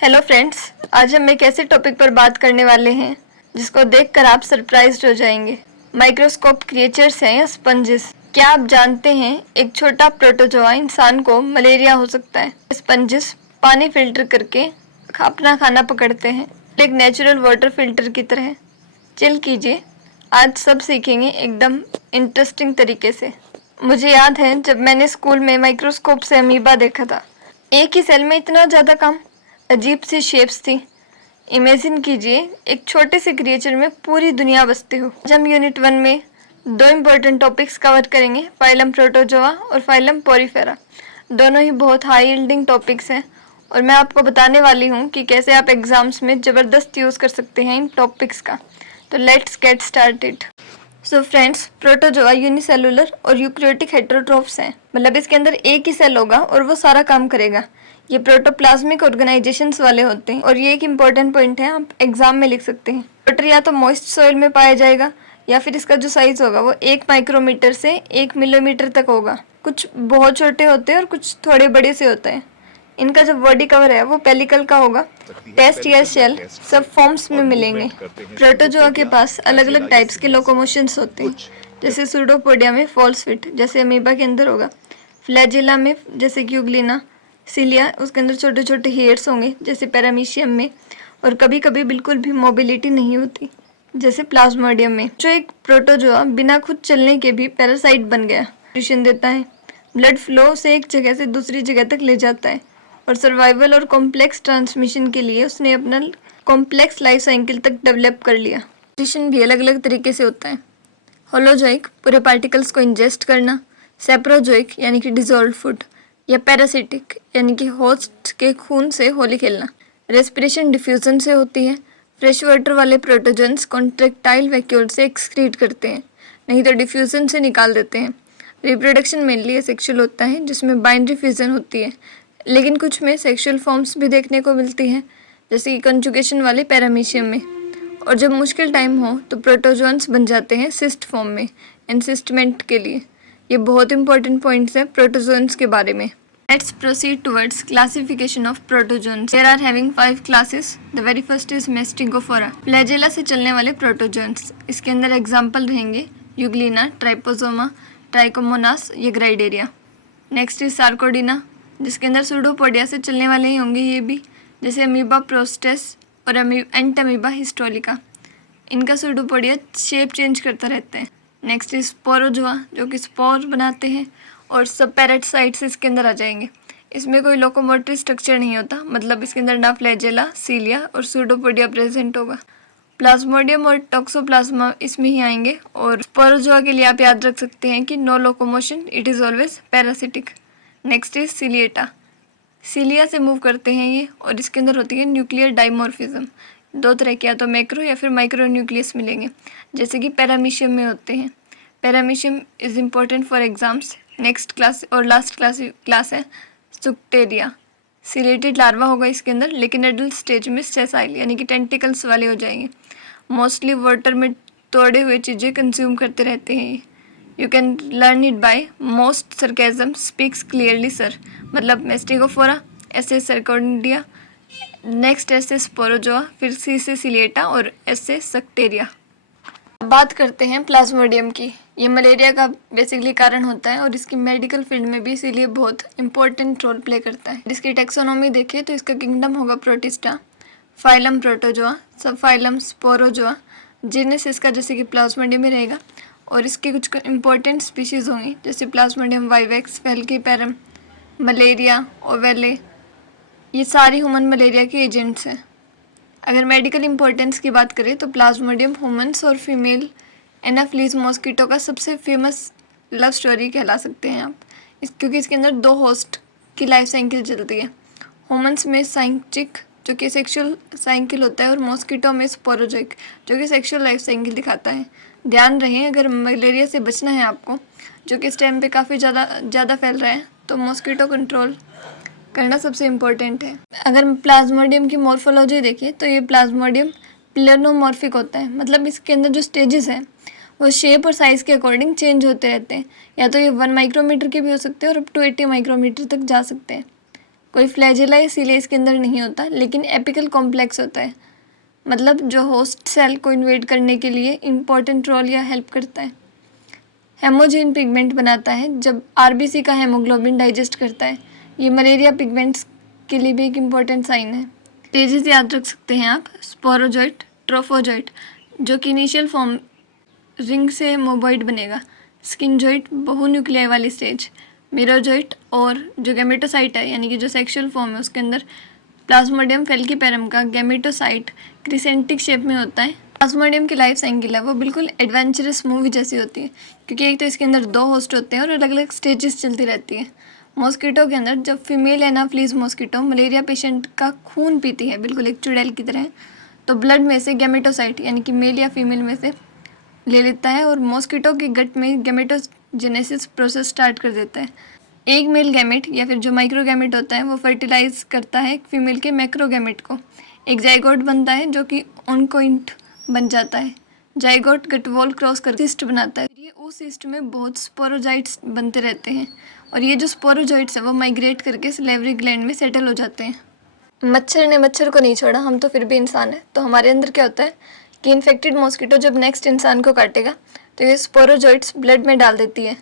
Hello friends, आज हम एक ऐसे टॉपिक पर बात करने वाले हैं जिसको देखकर आप सरप्राइज्ड हो जाएंगे। माइक्रोस्कोप क्रिएचर्स हैं या स्पंजेस। क्या आप जानते हैं एक छोटा प्रोटोजोआ इंसान को मलेरिया हो सकता है। स्पंजेस पानी फिल्टर करके अपना खाना पकड़ते हैं, एक नेचुरल वाटर फिल्टर की तरह। चिल कीजिए, आज सब सीखेंगे एकदम इंटरेस्टिंग तरीके से। मुझे याद है जब मैंने स्कूल में माइक्रोस्कोप से अमीबा देखा था। एक ही सेल में इतना ज़्यादा काम, अजीब सी शेप्स थी। इमेजिन कीजिए एक छोटे से क्रिएचर में पूरी दुनिया बसती हो। आज हम यूनिट 1 में दो इम्पोर्टेंट टॉपिक्स कवर करेंगे, फाइलम प्रोटोजोआ और फाइलम पोरीफेरा। दोनों ही बहुत हाई यील्डिंग टॉपिक्स हैं और मैं आपको बताने वाली हूँ कि कैसे आप एग्जाम्स में ज़बरदस्त यूज़ कर सकते हैं इन टॉपिक्स का। तो let's get started. So friends, protozoa unicellular और यूकैरियोटिक हेटेरोट्रोफ्स हैं। मतलब इसके अंदर एक ही सेल होगा और वो सारा काम करेगा। ये प्रोटोप्लाज्मिक ऑर्गेनाइजेशंस वाले होते हैं और ये एक इम्पॉर्टेंट पॉइंट है, आप एग्जाम में लिख सकते हैं। प्रोटर या तो मॉइस्ट सॉइल में पाया जाएगा या फिर इसका जो साइज होगा वो 1 माइक्रोमीटर से 1 मिलीमीटर तक होगा। कुछ बहुत छोटे होते हैं और कुछ थोड़े बड़े से होते हैं। इनका जो बॉडी कवर है वो पेलिकल का होगा। टेस्ट या शेल सब फॉर्म्स में मिलेंगे। प्रोटोजोआ के पास अलग अलग टाइप्स के लोकोमोशंस होते हैं, जैसे सूडोपोडिया में फॉल्स फिट जैसे अमीबा के अंदर होगा, फ्लैजिला में जैसे यूग्लिना, सीलिया उसके अंदर छोटे छोटे हेयर्स होंगे जैसे पैरामीशियम में, और कभी कभी बिल्कुल भी मोबिलिटी नहीं होती जैसे प्लाज्मोडियम में। जो एक प्रोटोजोआ बिना खुद चलने के भी पैरासाइट बन गया, न्यूट्रिशन देता है, ब्लड फ्लो से एक जगह से दूसरी जगह तक ले जाता है, और सर्वाइवल और कॉम्प्लेक्स ट्रांसमिशन के लिए उसने अपना कॉम्प्लेक्स लाइफ साइकिल तक डेवलप कर लिया। न्यूट्रिशन भी अलग अलग तरीके से होता है। होलोजोइक पूरे पार्टिकल्स को इंजेस्ट करना, सेप्रोजोइक यानी कि डिजोल्व फूड, या पैरासिटिक यानी कि होस्ट के खून से होली खेलना। रेस्पिरेशन डिफ्यूजन से होती है। फ्रेश वाटर वाले प्रोटोजन्स कॉन्ट्रेक्टाइल वैक्यूल से एक्सक्रीट करते हैं, नहीं तो डिफ्यूजन से निकाल देते हैं। रिप्रोडक्शन मेनली एसेक्सुअल होता है जिसमें बाइनरी फ्यूजन होती है, लेकिन कुछ में सेक्सुअल फॉर्म्स भी देखने को मिलती हैं जैसे कि कंजुगेशन वाले पैरामीशियम में। और जब मुश्किल टाइम हो तो प्रोटोजोन्स बन जाते हैं सिस्ट फॉर्म में एनसिस्टमेंट के लिए। ये बहुत इंपॉर्टेंट पॉइंट्स हैं प्रोटोजोन्स के बारे में। Let's proceed towards classification of protozoans. There are having 5 classes. The very first is Mastigophora. Flagella से चलने वाले प्रोटोजोन्स। इसके अंदर एग्जाम्पल रहेंगे यूग्लिना, ट्राइपोसोमा, ट्राइकोमोनास, या ग्राइडेरिया। नेक्स्ट इज सार्कोडिना, जिसके अंदर सूडोपोडिया से चलने वाले ही होंगे ये भी, जैसे अमीबा प्रोस्टेस और एंटमीबा हिस्टोलिका। इनका सूडोपोडिया शेप चेंज करता रहता है। नेक्स्ट इज स्पोरोजोआ, जो कि स्पोर बनाते हैं, और सब पैरासाइट्स इसके अंदर आ जाएंगे। इसमें कोई लोकोमोटरी स्ट्रक्चर नहीं होता, मतलब इसके अंदर ना फ्लैजेला, सीलिया और सूडोपोडिया प्रेजेंट होगा। प्लाज्मोडियम और टॉक्सोप्लाज्मा इसमें ही आएंगे। और स्पोरोजोआ के लिए आप याद रख सकते हैं कि no locomotion, it is always parasitic. Next is Ciliata. Cilia से मूव करते हैं ये, और इसके अंदर होती है न्यूक्लियर डाइमॉर्फिज्म। 2 तरह के, या तो मैक्रो या फिर माइक्रो न्यूक्लियस मिलेंगे, जैसे कि पैरामीशियम में होते हैं। Paramecium is important for exams. Next class और लास्ट क्लास है सुक्टेरिया। सिलेटेड लार्वा होगा इसके अंदर, लेकिन एडल्ट स्टेज में सेसाइल यानी कि टेंटिकल्स वाले हो जाएंगे। मोस्टली वाटर में तोड़े हुए चीज़ें कंज्यूम करते रहते हैं। You can learn it by most सरकेजम speaks clearly sir, मतलब मेस्टिगोफोरा, ऐसे सर्कोडिया, नेक्स्ट ऐसे स्पोरोजोआ, फिर सी से सिलेटा और ऐसे सक्टेरिया। बात करते हैं प्लाज्मोडियम की। ये मलेरिया का बेसिकली कारण होता है और इसकी मेडिकल फील्ड में भी इसीलिए बहुत इंपॉर्टेंट रोल प्ले करता है। इसकी टेक्सोनॉमी देखें तो इसका किंगडम होगा प्रोटिस्टा, फाइलम प्रोटोजोआ, सब फाइलम स्पोरोजोआ, जीनस इसका जैसे कि प्लाज्मोडियम ही रहेगा, और इसके कुछ इंपॉर्टेंट स्पीशीज़ होंगी जैसे प्लाज्मोडियम वाइवेक्स, वेल्कीपेरम, मलेरिया, ओवेले। ये सारी ह्यूमन मलेरिया के एजेंट्स हैं। अगर मेडिकल इंपॉर्टेंस की बात करें तो प्लाज्मोडियम ह्यूमन्स और फीमेल एनाफ्लीज मॉस्किटो का सबसे फेमस लव स्टोरी कहला सकते हैं आप, क्योंकि इसके अंदर 2 होस्ट की लाइफ साइकिल चलती है। ह्यूमन्स में साइंचिक जो कि सेक्सुअल साइकिल होता है, और मॉस्किटो में स्पोरोजोइक जो कि सेक्सुअल लाइफ साइकिल दिखाता है। ध्यान रहे, अगर मलेरिया से बचना है आपको, जो कि इस टाइम पे काफ़ी ज़्यादा फैल रहा है, तो मॉस्किटो कंट्रोल करना सबसे इम्पोर्टेंट है। अगर प्लाज्मोडियम की मॉर्फोलॉजी देखें तो ये प्लाज्मोडियम प्लेनोमॉर्फिक होता है, मतलब इसके अंदर जो स्टेजेस हैं वो शेप और साइज़ के अकॉर्डिंग चेंज होते रहते हैं। या तो ये 1 माइक्रोमीटर के भी हो सकते हैं और अप टू 80 माइक्रोमीटर तक जा सकते हैं। कोई फ्लैजेला या सीलिया इसके अंदर नहीं होता, लेकिन एपिकल कॉम्प्लेक्स होता है, मतलब जो होस्ट सेल को इन्वेड करने के लिए इम्पॉर्टेंट रोल या हेल्प करता है। हेमोजीन पिगमेंट बनाता है जब आरबीसी का हेमोग्लोबिन डाइजेस्ट करता है। ये मलेरिया पिगमेंट्स के लिए भी एक इम्पॉर्टेंट साइन है। तेजी से याद रख सकते हैं आप स्पोरोजोइट, ट्रोफोजोइट, जो कि इनिशियल फॉर्म रिंग से मोबॉइड बनेगा, स्किनजोइट बहुन्यूक्लियाई वाली स्टेज, मेरोजोइट, और जो गैमेटोसाइट है यानी कि जो सेक्सुअल फॉर्म है उसके अंदर प्लाज्मोडियम फेल्कीपेरम का गैमेटोसाइट क्रिसेंटिक शेप में होता है। प्लाज्मोडियम की लाइफ साइकिल है वो बिल्कुल एडवेंचरस मूवी जैसी होती है, क्योंकि एक तो इसके अंदर 2 होस्ट होते हैं और अलग अलग स्टेजेस चलती रहती है। मॉस्किटो के अंदर जब female Anopheles mosquito malaria patient का खून पीती है बिल्कुल एक चुड़ैल की तरह, तो ब्लड में से गैमेटोसाइट यानी कि मेल या फीमेल में से ले लेता है और मॉस्किटो के गट में गैमेटोजेनेसिस प्रोसेस स्टार्ट कर देता है। एक मेल गैमेट या फिर जो माइक्रोगैमेट होता है वो फर्टिलाइज करता है एक फीमेल के मैक्रोगैमेट को। एक जाइगोट बनता है जो कि ओनकोइंट बन जाता है। जाइगोट गट वॉल क्रॉस कर सिस्ट बनाता है। ये उस सिस्ट में बहुत स्पोरोजाइट्स बनते रहते हैं और ये जो स्पोरोजाइट्स है वो माइग्रेट करके सलेवरी ग्लैंड में सेटल हो जाते हैं। मच्छर ने मच्छर को नहीं छोड़ा, हम तो फिर भी इंसान है। तो हमारे अंदर क्या होता है कि इन्फेक्टेड मॉस्किटो जब नेक्स्ट इंसान को काटेगा तो ये स्पोरोजोइट्स ब्लड में डाल देती है।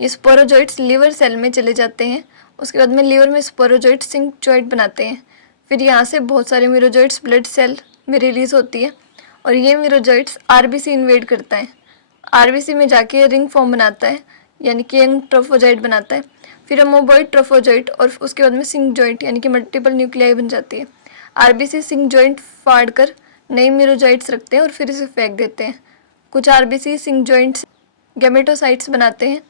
ये स्पोरोजोइट्स लिवर सेल में चले जाते हैं। उसके बाद में लिवर में स्पोरोजोइट्स सिंक्चोइड बनाते हैं। फिर यहाँ से बहुत सारे मीरोजोइट्स ब्लड सेल में रिलीज होती है और ये मीरोजोइट्स आरबीसी इन्वेड करता है। आरबीसी में जाके रिंग फॉर्म बनाता है यानी कि यंग ट्रोफोजोइट बनाता है। फिर अमोबॉइड ट्रोफोजोइट और उसके बाद में सिंक्जोइट यानी कि मल्टीपल न्यूक्लियाई बन जाती है। आरबीसी सिंक्जोइट फाड़ कर नई मीरोजोइट्स रखते हैं और फिर इसे फेंक देते हैं। कुछ आरबीसी सिंक्जोइट्स गैमेटोसाइट्स बनाते हैं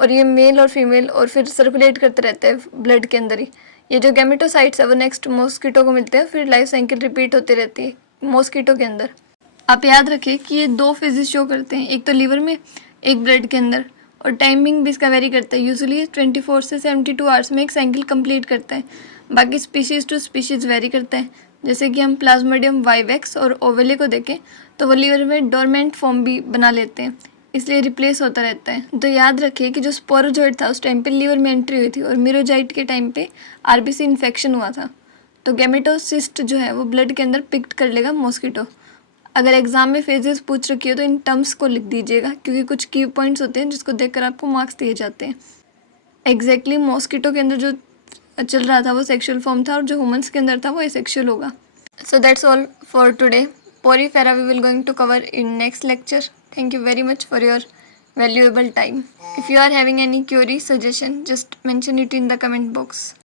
और ये मेल और फीमेल और फिर सर्कुलेट करते रहते हैं ब्लड के अंदर ही। ये जो गैमेटोसाइट्स है वो नेक्स्ट मॉस्किटो को मिलते हैं, फिर लाइफ साइकिल रिपीट होती रहती है मॉस्किटो के अंदर। आप याद रखें कि ये 2 फेजेस शो करते हैं, एक तो लिवर में एक ब्लड के अंदर, और टाइमिंग भी इसका वेरी करता है। यूजुअली 24 से 72 आवर्स में एक साइकिल कंप्लीट करता है। बाकी स्पीशीज़ टू स्पीशीज़ वेरी करता है। जैसे कि हम प्लाज्मोडियम वाइवेक्स और ओवेले को देखें तो वो लिवर में डोरमेंट फॉर्म भी बना लेते हैं, इसलिए रिप्लेस होता रहता है। तो याद रखिए कि जो स्पोरोजोइट था उस टाइम पे लिवर में एंट्री हुई थी और मीरोजाइट के टाइम पे आरबीसी इन्फेक्शन हुआ था। तो गैमेटोसिस्ट जो है वो ब्लड के अंदर पिक्ट कर लेगा मॉस्किटो। अगर एग्जाम में फेजेस पूछ रखी हो तो इन टर्म्स को लिख दीजिएगा, क्योंकि कुछ की पॉइंट्स होते हैं जिसको देखकर आपको मार्क्स दिए जाते हैं। एग्जैक्टली मॉस्किटो के अंदर जो चल रहा था वो सेक्सुअल फॉर्म था और जो ह्यूमंस के अंदर था वो एसेक्सुअल होगा। So that's all for today. Porifera we will going to cover in next lecture. Thank you very much for your valuable time. If you are having any query, suggestion, just mention it in the comment box.